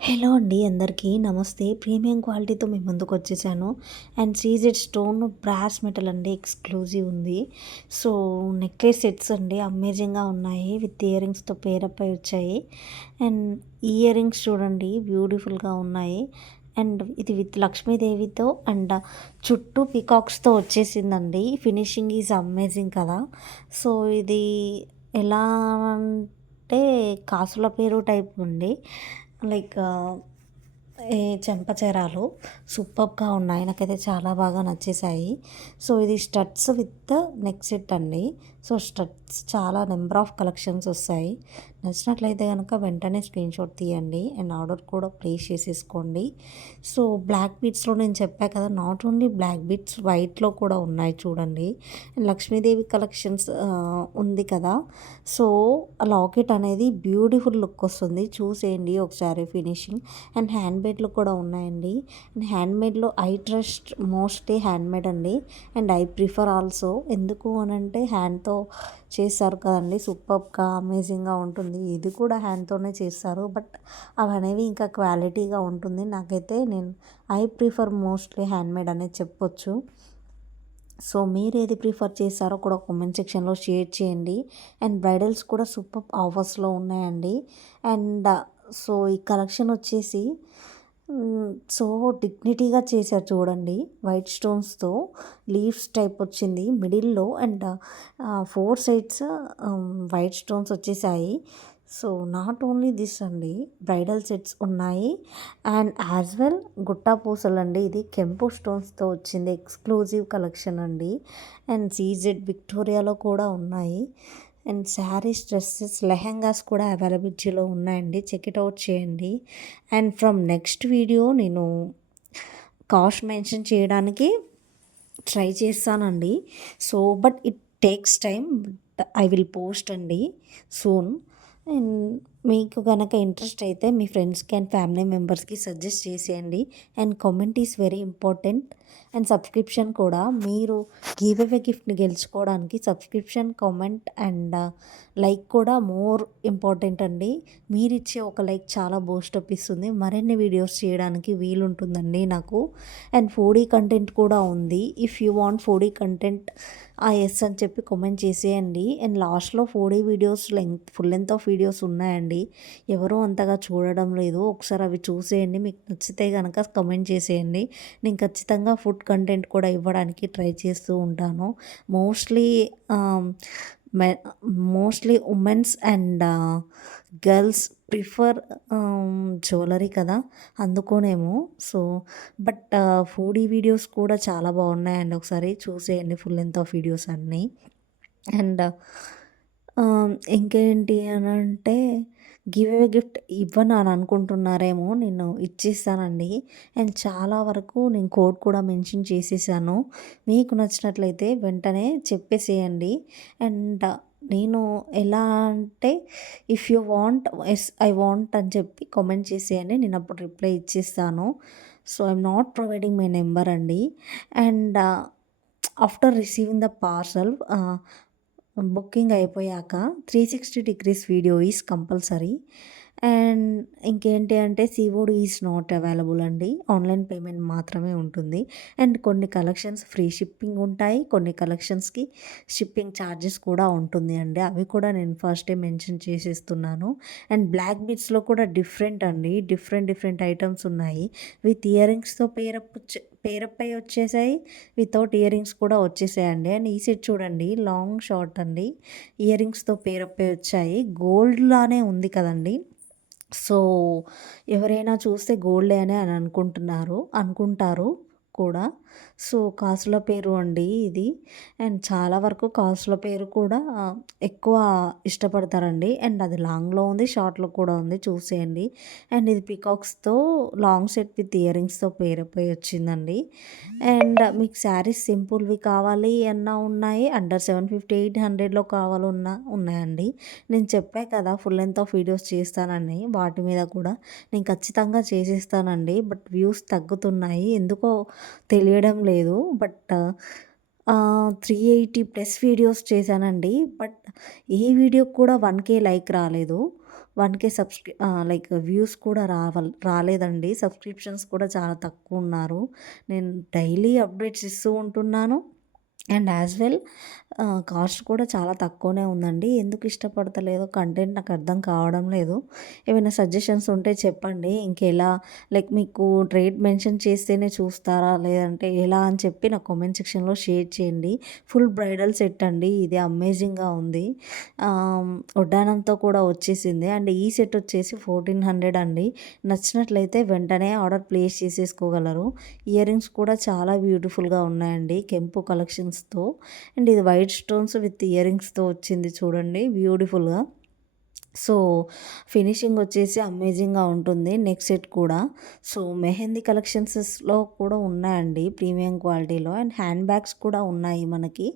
Hello అండి అందరికీ నమస్తే. ప్రీమియం క్వాలిటీతో మీ ముందుకొచ్చేసాను. And CZ stone brass metal అండి ఎక్స్‌క్లూజివ్ ఉంది. సో, నెక్లెస్ సెట్స్ అండి అమేజింగ్‌గా ఉన్నాయి. విత్ ఇయర్ రింగ్స్‌తో పేరప్ అయి వచ్చాయి. అండ్ ఇయర్ రింగ్స్ చూడండి బ్యూటిఫుల్‌గా ఉన్నాయి. అండ్ ఇది విత్ లక్ష్మీదేవితో అండ్ చుట్టూ పీకాక్స్‌తో వచ్చేసిందండి. ఫినిషింగ్ ఈజ్ అమేజింగ్ కదా! సో, ఇది ఎలా అంటే కాసుల పేరు టైప్ ఉంది. లైక్ ఈ చెంపచెరాలు సూపర్బ్‌గా ఉన్నాయి. నాకైతే చాలా బాగా నచ్చేసాయి. సో, ఇది స్టడ్స్ విత్ నెక్ సెట్ అండి. సో, స్టడ్స్ చాలా నంబర్ ఆఫ్ కలెక్షన్స్ వస్తాయి. నచ్చినట్లయితే గనక వెంటనే స్క్రీన్‌షాట్ తీయండి. అండ్ ఆర్డర్ కూడా ప్లేస్ చేసేసుకోండి. సో, బ్లాక్ బీడ్స్‌లో నేను చెప్పా కదా! నాట్ ఓన్లీ బ్లాక్ బీడ్స్ వైట్‌లో కూడా ఉన్నాయి చూడండి. లక్ష్మీదేవి కలెక్షన్స్ ఉంది కదా! సో, ఆ లాకెట్ అనేది బ్యూటిఫుల్ లుక్ వస్తుంది. చూసేయండి ఒకసారి ఫినిషింగ్. అండ్ హ్యాండ్‌మేడ్‌లో కూడా ఉన్నాయండి. అండ్ హ్యాండ్‌మేడ్‌లో ఐ ట్రస్ట్ మోస్ట్‌లీ హ్యాండ్‌మేడ్ అండి. And I prefer also. ఎందుకు అనంటే హ్యాండ్‌తో చేస్తారు కదండీ! సూపర్బ్‌గా అమేజింగ్‌గా ఉంటుంది. ఇది కూడా హ్యాండ్‌తోనే చేస్తారు. బట్ అవనేవి ఇంకా క్వాలిటీగా ఉంటుంది. నేను ఐ ప్రిఫర్ మోస్ట్‌లీ హ్యాండ్‌మేడ్ అనేది చెప్పొచ్చు. సో, మీరేది ప్రిఫర్ చేస్తారో కూడా కామెంట్ సెక్షన్‌లో షేర్ చేయండి. అండ్ బ్రైడల్స్ కూడా సూపర్బ్ ఆఫర్స్‌లో ఉన్నాయండి. అండ్ సో, ఈ కలెక్షన్ వచ్చేసి సో, డిగ్నిటీగా చేశారు చూడండి. వైట్ స్టోన్స్‌తో లీవ్స్ టైప్ వచ్చింది మిడిల్‌లో. అండ్ 4 సైడ్స్ వైట్ స్టోన్స్ వచ్చేసాయి. సో, నాట్ ఓన్లీ దిస్ అండి. బ్రైడల్ సెట్స్ ఉన్నాయి. And as well గుట్టా పూసలండి. ఇది కెంపు స్టోన్స్‌తో వచ్చింది. ఎక్స్‌క్లూజివ్ కలెక్షన్ అండి. అండ్ సీజెడ్ విక్టోరియాలో కూడా ఉన్నాయి. అండ్ శారీస్, డ్రెసెస్, లెహెంగాస్ కూడా అవైలబిలిటీలో ఉన్నాయండి. చెక్ ఇట్ ఔట్ చేయండి. అండ్ ఫ్రమ్ నెక్స్ట్ వీడియో నేను కాస్ట్ మెన్షన్ చేయడానికి ట్రై చేస్తానండి. So, but it takes time. But I will post అండి సూన్. అండ్ మీకు గనక ఇంట్రెస్ట్ అయితే మీ ఫ్రెండ్స్‌కి అండ్ ఫ్యామిలీ మెంబర్స్‌కి సజెస్ట్ చేసేయండి. And comment is very important. And subscription కూడా మీరు గివ్ అవే గిఫ్ట్‌ని గెలుచుకోవడానికి సబ్స్క్రిప్షన్, కామెంట్ అండ్ లైక్ కూడా మోర్ ఇంపార్టెంట్ అండి. మీరిచ్చే ఒక లైక్ చాలా బూస్టప్ ఇస్తుంది. మరిన్ని వీడియోస్ చేయడానికి వీలుంటుందండి నాకు. అండ్ ఫుడీ కంటెంట్ కూడా ఉంది. If you want foodie content yes అని చెప్పి కామెంట్ చేసేయండి. అండ్ లాస్ట్‌లో foodie videos full length of videos ఉన్నాయండి. ఎవరు అంతగా చూడడం లేదు. ఒకసారి అవి చూసేయండి. మీకు నచ్చితే గనక కామెంట్ చేసేయండి. నేను ఖచ్చితంగా ఫుడ్ కంటెంట్ కూడా ఇవ్వడానికి ట్రై చేస్తూ ఉంటాను. మోస్ట్‌లీ ఆహ్, మె mostly women's and girls prefer jewellery కదా! అందుకోనేమో. సో, బట్ ఫుడీ వీడియోస్ కూడా చాలా బాగున్నాయండి. ఒకసారి చూసేయండి ఫుల్ లెంగ్త్ ఆఫ్ వీడియోస్ అన్నీ. అండ్ ఇంకేంటి అనంటే గివ్ అవే గిఫ్ట్ ఇవ్వను అని అనుకుంటున్నారేమో, నేను ఇచ్చేస్తానండి. అండ్ చాలా వరకు నేను కోడ్ కూడా మెన్షన్ చేసేసాను. మీకు నచ్చినట్లయితే వెంటనే చెప్పేసేయండి. అండ్ నేను ఎలా అంటే if you want yes I want అని చెప్పి కామెంట్ చేసేయండి. నేను అప్పుడు రిప్లై ఇచ్చేస్తాను. So, I'm not providing my number అండి. And after receiving the parcel booking అయిపోయాక 360 degrees video is compulsory. And ఇంకేంటి అంటే సీఓడి ఈజ్ నాట్ అవైలబుల్ అండి. ఆన్లైన్ పేమెంట్ మాత్రమే ఉంటుంది. అండ్ కొన్ని కలెక్షన్స్ ఫ్రీ షిప్పింగ్ ఉంటాయి. కొన్ని కలెక్షన్స్‌కి షిప్పింగ్ ఛార్జెస్ కూడా ఉంటుంది అండి. అవి కూడా నేను ఫస్టే మెన్షన్ చేసేస్తున్నాను. అండ్ బ్లాక్ బీడ్స్‌లో కూడా డిఫరెంట్ అండి. డిఫరెంట్ ఐటెమ్స్ ఉన్నాయి. విత్ ఇయర్ రింగ్స్‌తో పేరప్ అయ్యి వచ్చేసాయి. వితౌట్ ఇయర్ రింగ్స్ కూడా వచ్చేసాయండి. అండ్ ఈ సెట్ చూడండి లాంగ్ షార్ట్ అండి. ఇయర్ రింగ్స్‌తో పేరప్ అయ్యి వచ్చాయి. గోల్డ్ లానే ఉంది కదండీ! సో, ఎవరైనా చూస్తే గోల్డే అనే అని అనుకుంటారు కూడా. సో, కాసుల పేరు అండి ఇది. అండ్ చాలా వరకు కాసుల పేరు కూడా ఎక్కువ ఇష్టపడతారండి. అండ్ అది లాంగ్‌లో ఉంది, షార్ట్‌లో కూడా ఉంది చూసేయండి. అండ్ ఇది పీకాక్స్‌తో లాంగ్ సెట్ విత్ ఇయర్ రింగ్స్‌తో పేరప్ అయ్యి వచ్చిందండి. అండ్ మీకు శారీస్ సింపుల్‌వి కావాలి అన్నా ఉన్నాయి. అండర్ 750, 800లో కావాలన్నా ఉన్నాయండి. నేను చెప్పా కదా ఫుల్ లెంగ్త్ ఆఫ్ వీడియోస్ చేస్తానని. వాటి మీద కూడా నేను ఖచ్చితంగా చేసేస్తానండి. బట్ వ్యూస్ తగ్గుతున్నాయి. ఎందుకో తెలియడం లేదు. బట్ 380+ వీడియోస్ చేశానండి. బట్ ఏ వీడియోకి కూడా 1K లైక్ రాలేదు. 1K లైక్ వ్యూస్ కూడా రాలేదండి. సబ్స్క్రిప్షన్స్ కూడా చాలా తక్కువ ఉన్నారు. నేను డైలీ అప్డేట్స్ ఇస్తూ ఉంటున్నాను. అండ్ యాజ్ వెల్ కాస్ట్ కూడా చాలా తక్కువనే ఉందండి. ఎందుకు ఇష్టపడతలేదో కంటెంట్ నాకు అర్థం కావడం లేదు. ఏమైనా సజెషన్స్ ఉంటే చెప్పండి. ఇంకెలా లైక్ మీకు రేట్ మెన్షన్ చేస్తేనే చూస్తారా? లేదంటే ఎలా అని చెప్పి నాకు కామెంట్ సెక్షన్‌లో షేర్ చేయండి. ఫుల్ బ్రైడల్ సెట్ అండి. ఇది అమేజింగ్‌గా ఉంది. వడ్డానంతో కూడా వచ్చేసింది. అండ్ ఈ సెట్ వచ్చేసి 1400 అండి. నచ్చినట్లయితే వెంటనే ఆర్డర్ ప్లేస్ చేసేసుకోగలరు. ఇయర్ రింగ్స్ కూడా చాలా బ్యూటిఫుల్‌గా ఉన్నాయండి. కెంపు కలెక్షన్స్‌తో. అండ్ ఇది వైట్ స్టోన్స్ విత్ ఇయర్ రింగ్స్‌తో వచ్చింది చూడండి బ్యూటిఫుల్‌గా. సో, ఫినిషింగ్ వచ్చేసి అమేజింగ్‌గా ఉంటుంది. నెక్ సెట్ కూడా. సో, మెహందీ కలెక్షన్సెస్‌లో కూడా ఉన్నాయండి ప్రీమియం క్వాలిటీలో. అండ్ హ్యాండ్ బ్యాగ్స్ కూడా ఉన్నాయి మనకి.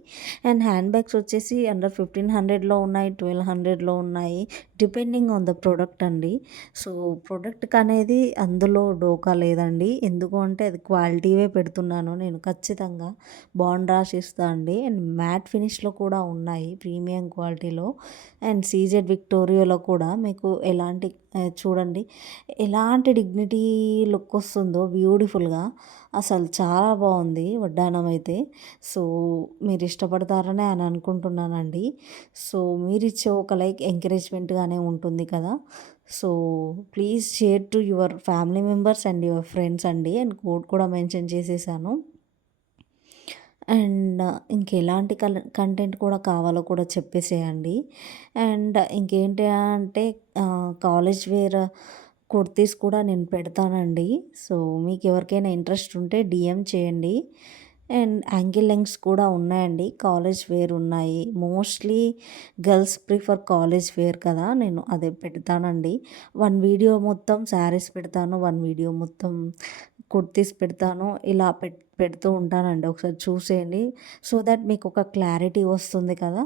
అండ్ హ్యాండ్ బ్యాగ్స్ వచ్చేసి అండర్ 1500లో ఉన్నాయి, 1200లో ఉన్నాయి. డిపెండింగ్ ఆన్ ద ప్రొడక్ట్ అండి. సో, ప్రొడక్ట్‌కి అనేది అందులో డోకా లేదండి. ఎందుకు అంటే అది క్వాలిటీవే పెడుతున్నాను నేను ఖచ్చితంగా. బాండ్ రాసిస్తా అండి. అండ్ మ్యాట్ ఫినిష్‌లో కూడా ఉన్నాయి ప్రీమియం క్వాలిటీలో. అండ్ సీజెడ్ విక్టోరియాలో కూడా మీకు ఎలాంటి చూడండి ఎలాంటి డిగ్నిటీ లుక్ వస్తుందో బ్యూటిఫుల్గా. అసలు చాలా బాగుంది వడ్డానం అయితే. సో, మీరు ఇష్టపడతారని అని అనుకుంటున్నానండి. సో, మీరిచ్చే ఒక లైక్ ఎంకరేజ్మెంట్గానే ఉంటుంది కదా. So, please share to your family members and your friends అండి. అండ్ కోడ్ కూడా మెన్షన్ చేసేసాను. అండ్ ఇంకెలాంటి కంటెంట్ కూడా కావాలో కూడా చెప్పేసేయండి. అండ్ ఇంకేంటి అంటే కాలేజ్ వేర్ కుర్తీస్ కూడా నేను పెడతానండి. సో, మీకు ఎవరికైనా ఇంట్రెస్ట్ ఉంటే డీఎం చేయండి. అండ్ యాంకిల్ లెంగ్త్స్ కూడా ఉన్నాయండి. కాలేజ్ వేర్ ఉన్నాయి. Mostly girls prefer college wear కదా. నేను అదే పెడతానండి. 1 వీడియో మొత్తం శారీస్ పెడతాను. 1 వీడియో మొత్తం కుర్తీస్ పెడతాను. ఇలా పెడుతూ ఉంటానండి. ఒకసారి చూసేయండి. సో దట్ మీకు ఒక క్లారిటీ వస్తుంది కదా.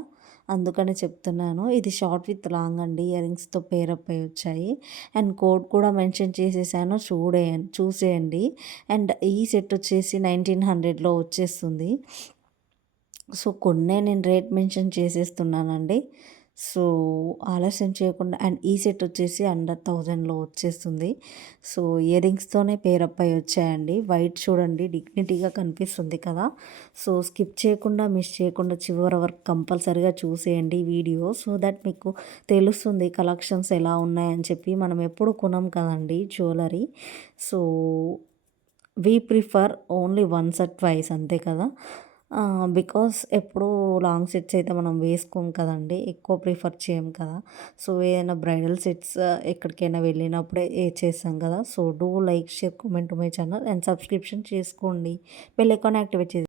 అందుకనే చెప్తున్నాను. ఇది షార్ట్ విత్ లాంగ్ అండి. ఇయర్ రింగ్స్‌తో పేరప్ అయ్యి వచ్చాయి. అండ్ కోడ్ కూడా మెన్షన్ చేసేసాను. చూసేయండి. అండ్ ఈ సెట్ వచ్చేసి 1900లో వచ్చేస్తుంది. సో, కొన్నే నేను రేట్ మెన్షన్ చేసేస్తున్నానండి. సో, ఆలస్యం చేయకుండా అండ్ ఈ సెట్ వచ్చేసి అండర్ 1000లో వచ్చేస్తుంది. సో, ఇయర్ రింగ్స్‌తోనే పేరప్ అయ్యి వచ్చాయండి. వైట్ చూడండి డిగ్నిటీగా కనిపిస్తుంది కదా. సో, స్కిప్ చేయకుండా, మిస్ చేయకుండా చివరి వరకు కంపల్సరీగా చూసేయండి వీడియో. సో దట్ మీకు తెలుస్తుంది కలెక్షన్స్ ఎలా ఉన్నాయని చెప్పి. మనం ఎప్పుడు కొనం కదండీ jewellery. So, we prefer only once or twice అంతే కదా. బికాస్ ఎప్పుడూ లాంగ్ సెట్స్ అయితే మనం వేసుకోం కదండీ. ఎక్కువ ప్రిఫర్ చేయం కదా. సో, ఏదైనా బ్రైడల్ సెట్స్ ఎక్కడికైనా వెళ్ళినప్పుడే చేస్తాం కదా. So, do like, share, comment to my channel and subscription చేసుకోండి. బెల్ ఐకాన్ యాక్టివేట్ చేసి